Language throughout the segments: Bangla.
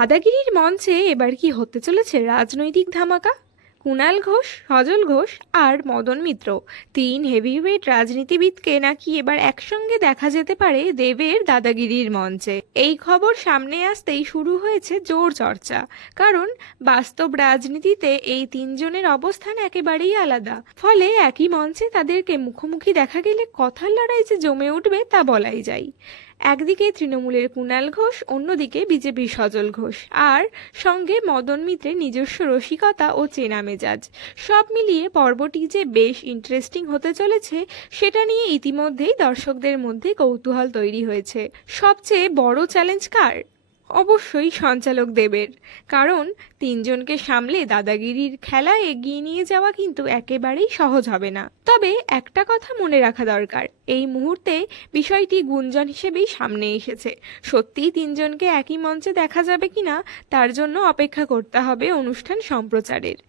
দাদাগিরির মঞ্চে এবার কি হতে চলেছে রাজনৈতিক ধামাকা। কুণাল ঘোষ, সজল ঘোষ আর মদন মিত্র, তিন হেভিওয়েট রাজনীতিবিদকে নাকি এবার একসঙ্গে দেখা যেতে পারে দেবের দাদাগিরির মঞ্চে। এই খবর সামনে আসতেই শুরু হয়েছে জোর চর্চা, কারণ বাস্তব রাজনীতিতে এই তিনজনের অবস্থান একেবারেই আলাদা। ফলে একই মঞ্চে তাদেরকে মুখোমুখি দেখা গেলে কথার লড়াই যে জমে উঠবে তা বলাই যায়। একদিকে তৃণমূলের কুণাল ঘোষ, অন্যদিকে বিজেপির সজল ঘোষ, আর সঙ্গে মদন মিত্রের নিজস্ব রসিকতা ও চেনা মেজাজ। সব মিলিয়ে পর্বটি যে বেশ ইন্টারেস্টিং হতে চলেছে সেটা নিয়ে ইতিমধ্যেই দর্শকদের মধ্যে কৌতূহল তৈরি হয়েছে। সবচেয়ে বড় চ্যালেঞ্জ কার? অবশ্যই সঞ্চালক দেবের, কারণ তিনজনকে সামলে দাদাগিরির খেলা এগিয়ে নিয়ে যাওয়া কিন্তু একেবারেই সহজ হবে না। তবে একটা কথা মনে রাখা দরকার, এই মুহূর্তে বিষয়টি গুঞ্জন হিসেবেই সামনে এসেছে। সত্যিই তিনজনকে একই মঞ্চে দেখা যাবে কিনা তার জন্য অপেক্ষা করতে হবে অনুষ্ঠান সম্প্রচারের।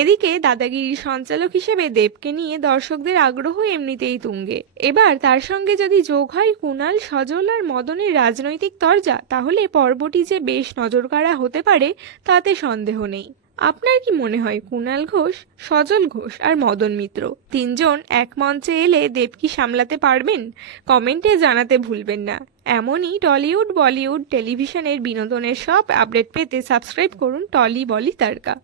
এদিকে দাদাগিরির সঞ্চালক হিসেবে দেবকে নিয়ে দর্শকদের আগ্রহ এমনিতেই তুঙ্গে। এবার তার সঙ্গে যদি যোগ হয় কুণাল, সজল আর মদনের রাজনৈতিক তরজা, তাহলে পর্বটি যে বেশ নজরকাড়া হতে পারে তাতে সন্দেহ নেই। আপনার কি মনে হয় কুণাল ঘোষ, সজল ঘোষ আর মদন মিত্র তিনজন এক মঞ্চে এলে দেব কি সামলাতে পারবেন? কমেন্টে জানাতে ভুলবেন না। এমনই টলিউড, বলিউড, টেলিভিশনের বিনোদনের সব আপডেট পেতে সাবস্ক্রাইব করুন টলি বলি তারকা।